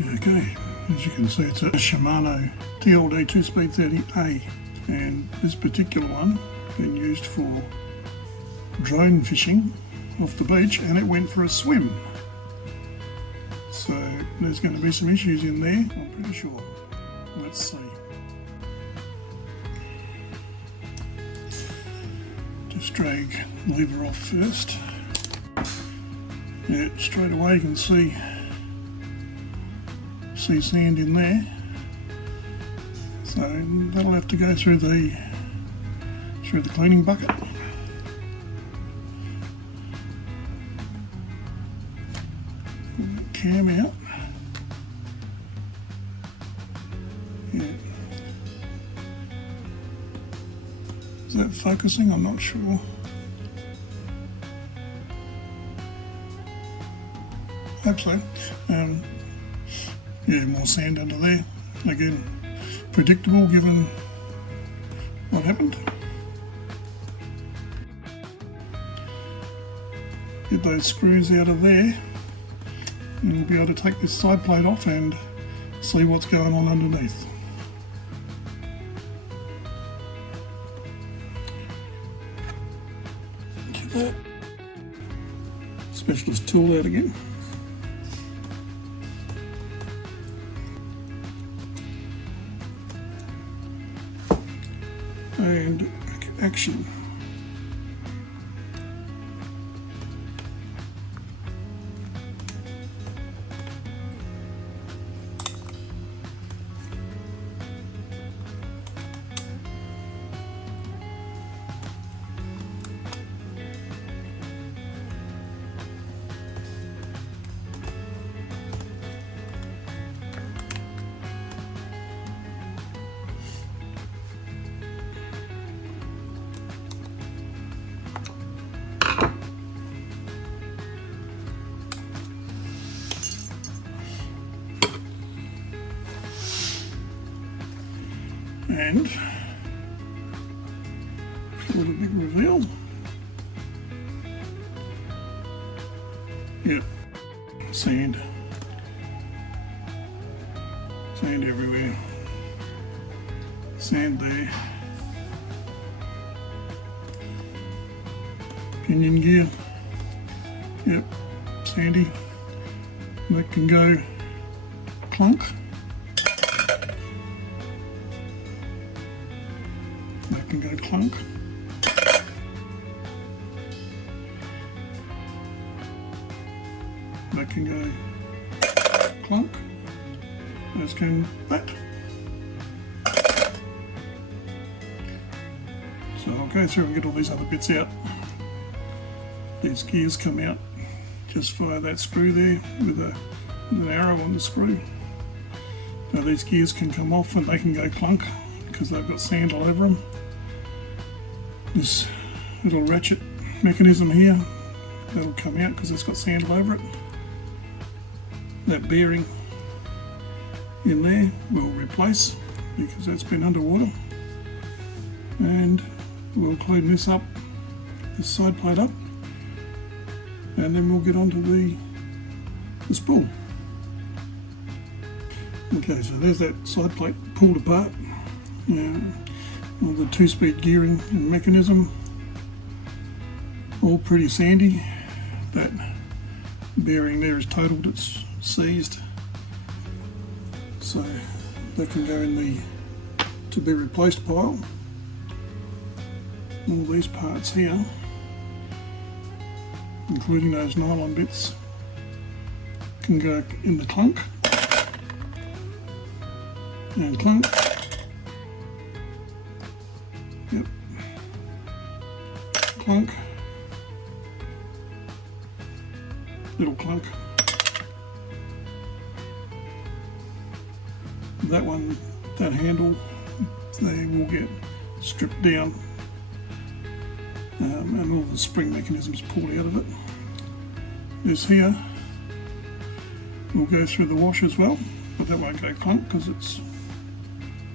Okay, as you can see, it's a Shimano TLD 2-speed 30A, and this particular one been used for drone fishing off the beach, and it went for a swim. So there's going to be some issues in there, I'm pretty sure. Let's see. Just drag lever off first. Yeah, straight away you can see sand in there. So that'll have to go through the cleaning bucket. Cam out. Yeah. Is that focusing? I'm not sure. Hope so. Yeah, more sand under there. Again, predictable given what happened. Get those screws out of there, and we'll be able to take this side plate off and see what's going on underneath. Get that specialist tool out again. And action. And for the big reveal, yep, sand everywhere, sand there, pinion gear, yep, sandy, that can go clunk. That can go clunk. That can go clunk. As can that. So I'll go through and get all these other bits out. These gears come out just via that screw there with an arrow on the screw. Now these gears can come off and they can go clunk because they've got sand all over them. This little ratchet mechanism here, that'll come out because it's got sand all over it. That bearing in there we'll replace because that's been underwater, and we'll clean this up, this side plate up, and then we'll get onto the spool. Okay, so there's that side plate pulled apart. The 2-speed gearing and mechanism, all pretty sandy. That bearing there is totaled, it's seized, so that can go in the to be replaced pile. All these parts here, including those nylon bits, can go in the clunk and clunk. Yep. Clunk. Little clunk. That one, that handle, they will get stripped down, and all the spring mechanisms pulled out of it. This here will go through the wash as well, but that won't go clunk because it's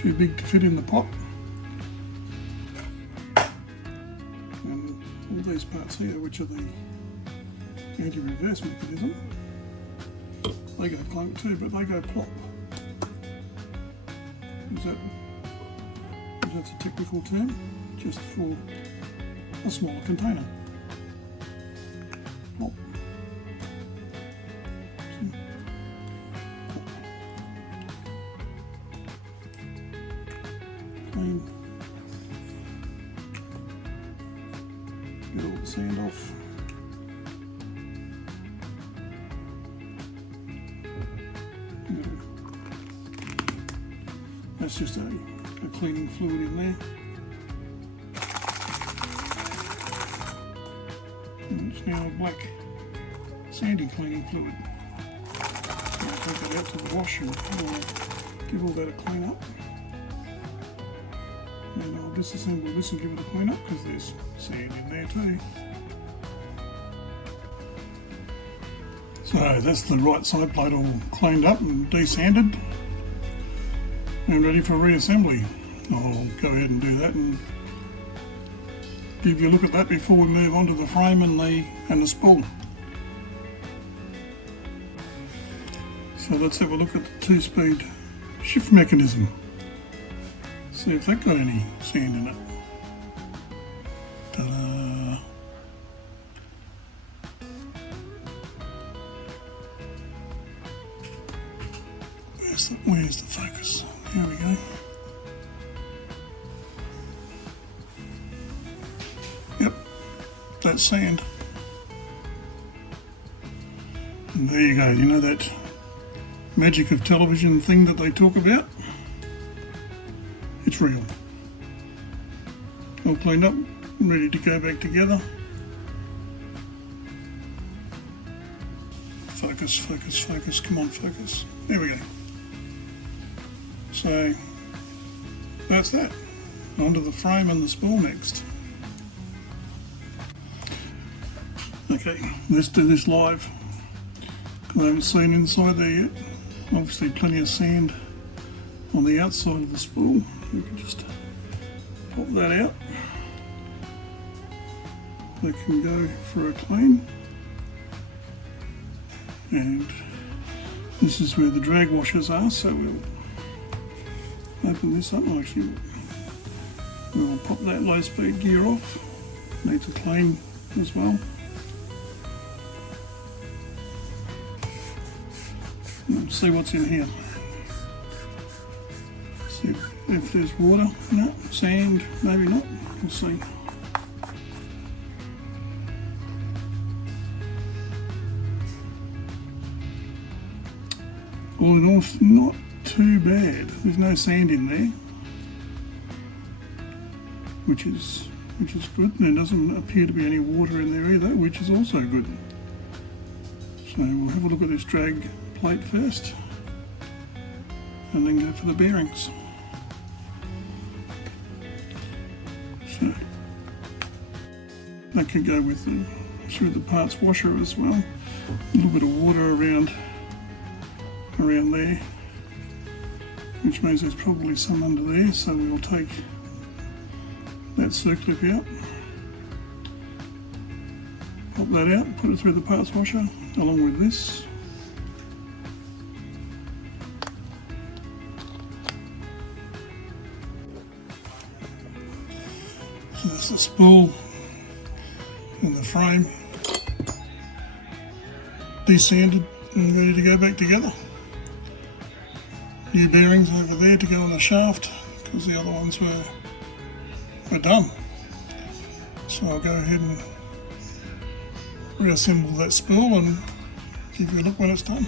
too big to fit in the pot. And all these parts here, which are the anti-reverse mechanism, They go clunk too, but they go plop. That's a technical term, just for a smaller container. Plop. Clean. Get all the sand off. That's just a cleaning fluid in there. And it's now a black sandy cleaning fluid. So I'll take that out to the wash and give all that a clean up. And I'll disassemble this and give it a clean up because there's sand in there too. So that's the right side plate all cleaned up and desanded and ready for reassembly. I'll go ahead and do that and give you a look at that before we move on to the frame and the spool. So let's have a look at the 2-speed shift mechanism. See if that got any sand in it. Ta-da! Where's the focus? Here we go. Yep, that's sand. And there you go, you know that magic of television thing that they talk about? It's real. All cleaned up, ready to go back together. Focus, focus, focus, come on, focus. There we go. So that's that. Onto the frame and the spool next. Okay, let's do this live. I haven't seen inside there yet. Obviously plenty of sand on the outside of the spool. We can just pop that out. They can go for a clean. And this is where the drag washers are, so we'll open this up. Actually, we'll pop that low speed gear off. Needs a clean as well. And see what's in here. See if there's water. No, sand, maybe not. We'll see. All in all, not too bad. There's no sand in there, which is good. There doesn't appear to be any water in there either, which is also good. So we'll have a look at this drag plate first, and then go for the bearings. So that could go with through the parts washer as well. A little bit of water around there, which means there's probably some under there, so we'll take that circlip out, pop that out, put it through the parts washer along with this. So that's the spool and the frame desanded and ready to go back together. New bearings over there to go on the shaft because the other ones were done. So I'll go ahead and reassemble that spool and give you a look when it's done.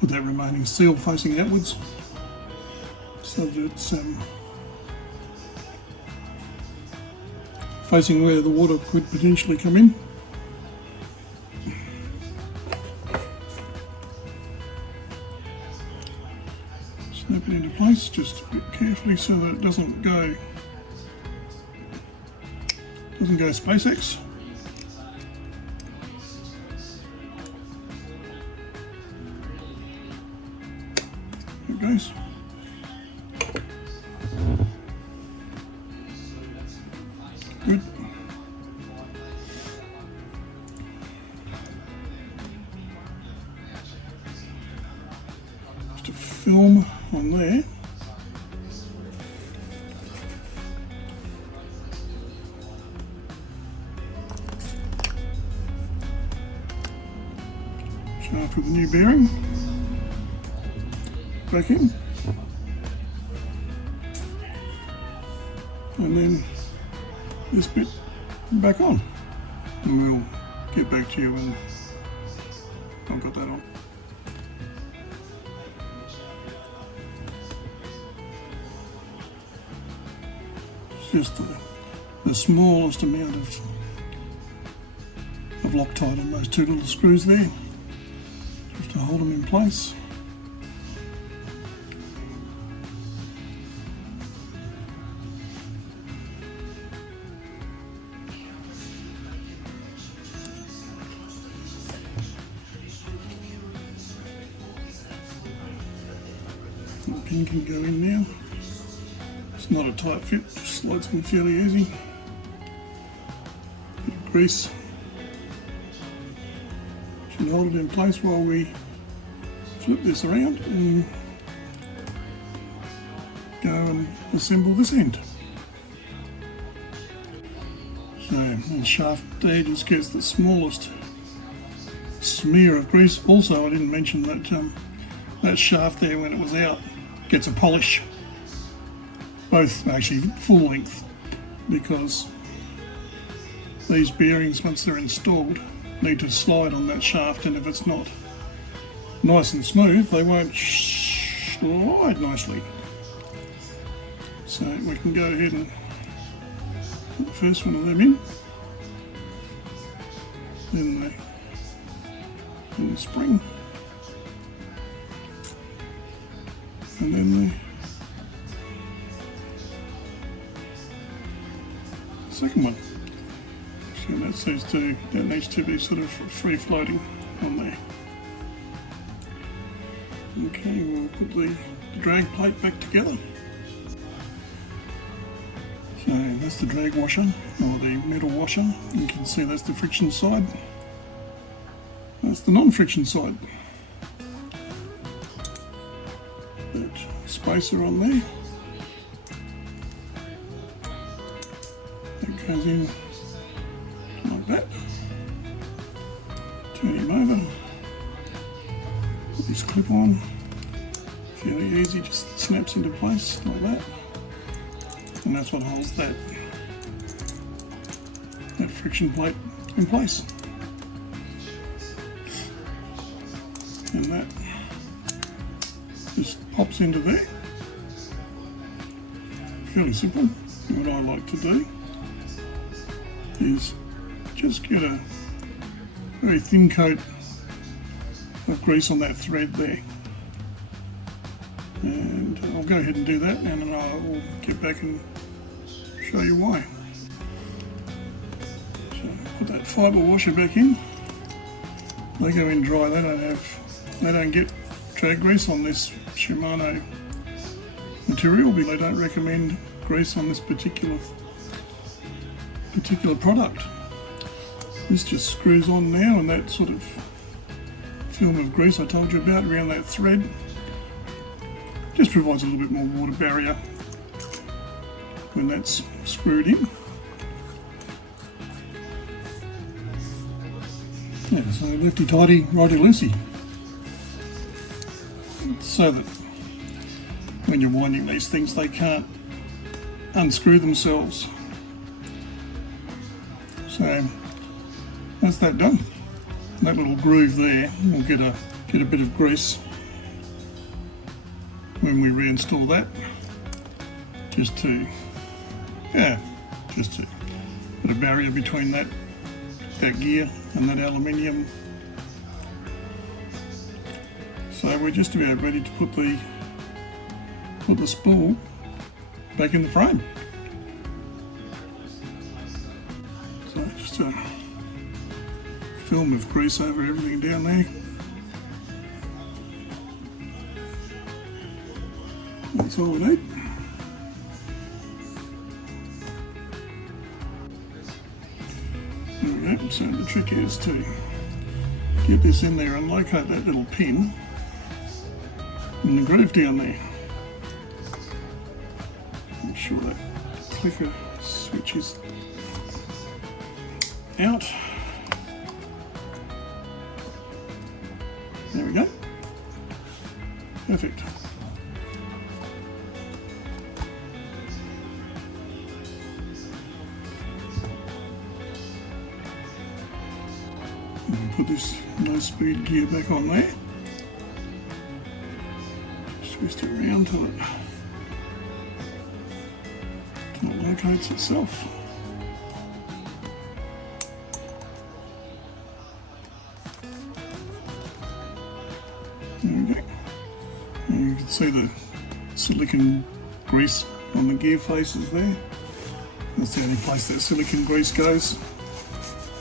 Put that remaining seal facing outwards so that it's facing where the water could potentially come in. Snap it into place just a bit carefully so that it doesn't go doesn't go SpaceX. There it goes. Good. Just a film on there. Shaft with the new bearing. Back in. And then this bit back on. And we'll get back to you when I've got that on. It's just the smallest amount of Loctite on those two little screws there, just to hold them in place. The pin can go in now. It's not a tight fit, just slides in fairly easy. Bit of grease. Should hold it in place while we flip this around and go and assemble this end. So the shaft there just gets the smallest smear of grease. Also, I didn't mention that that shaft there, when it was out, gets a polish, both actually full length, because these bearings, once they're installed, need to slide on that shaft, and if it's not nice and smooth, they won't slide nicely. So we can go ahead and put the first one of them in, then the spring, and then the second one. So that needs to be sort of free floating on there. Okay, we'll put the drag plate back together. So that's the drag washer, or the metal washer. You can see that's the friction side. That's the non-friction side. That spacer on there. That goes in like that. Turn him over. Put this clip on. Fairly easy, just snaps into place like that. And that's what holds that friction plate in place. And that just pops into there. Fairly simple. What I like to do is just get a very thin coat of grease on that thread there. And I'll go ahead and do that, and then I will get back and show you why. So put that fibre washer back in. They go in dry. They don't get drag grease on this Shimano material, because they don't recommend grease on this particular product. This just screws on now, and that sort of film of grease I told you about around that thread just provides a little bit more water barrier when that's screwed in. Yeah, so lefty tighty, righty loosey. So that when you're winding these things, they can't unscrew themselves. So that's that done. That little groove there will get a bit of grease when we reinstall that, just to put a barrier between that gear and that aluminium. So we're just about ready to put the spool back in the frame. So just a film of grease over everything down there. That's all we need. There we go. So the trick is to get this in there and locate that little pin in the groove down there. Make sure that clicker switches out. There we go. Perfect. And put this low speed gear back on there. Just twist it around till it locates itself. There we go. And you can see the silicone grease on the gear faces there. That's the only place that silicone grease goes,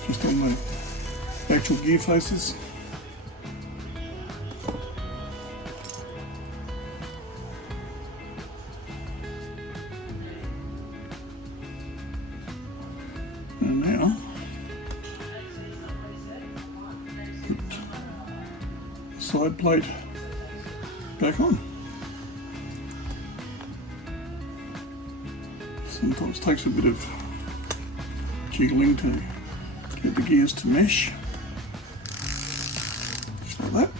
just on the actual gear faces. And now, put the side plate back on. Sometimes takes a bit of jiggling to get the gears to mesh, just like that.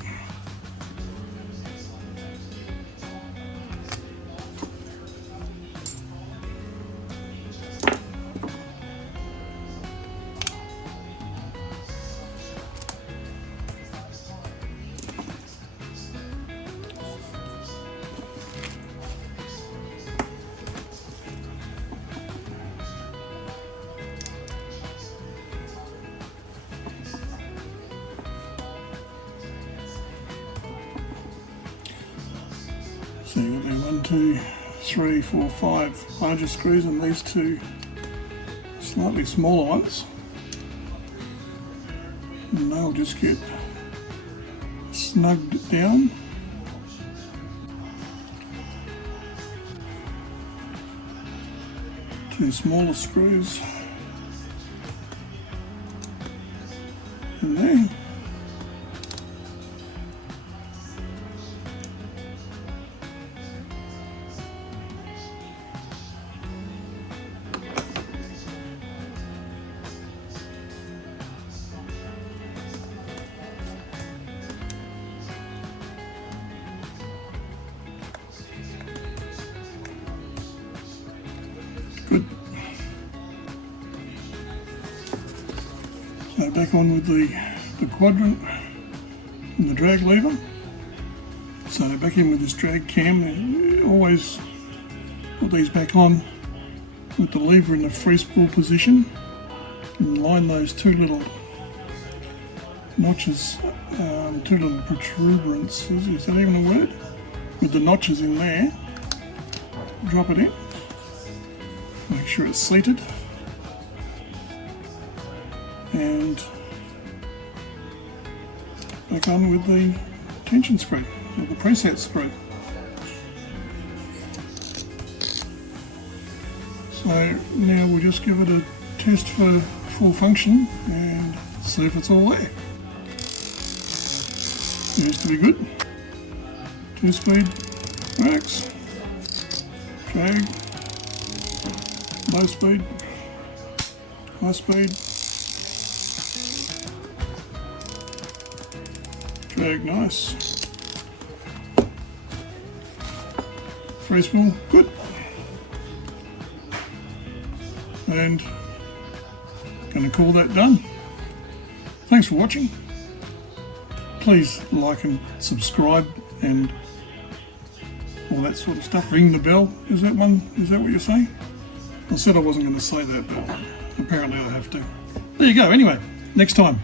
So you've got the 1, 2, 3, 4, 5 larger screws and these 2 slightly smaller ones, and they'll just get snugged down. Two smaller screws in there. Good. So back on with the quadrant and the drag lever. So back in with this drag cam. Always put these back on with the lever in the free spool position and line those 2 little notches, 2 little protuberances, is that even a word? With the notches in there, drop it in. Make sure it's seated, and back on with the tension screw, or the preset screw. So now we'll just give it a test for full function and see if it's all there. Seems to be good. 2-speed works. Drag. Low speed, high speed, drag nice, free spool, good, and going to call that done. Thanks for watching. Please like and subscribe and all that sort of stuff. Ring the bell, is that what you're saying? I said I wasn't going to say that, but apparently I have to. There you go. Anyway, next time.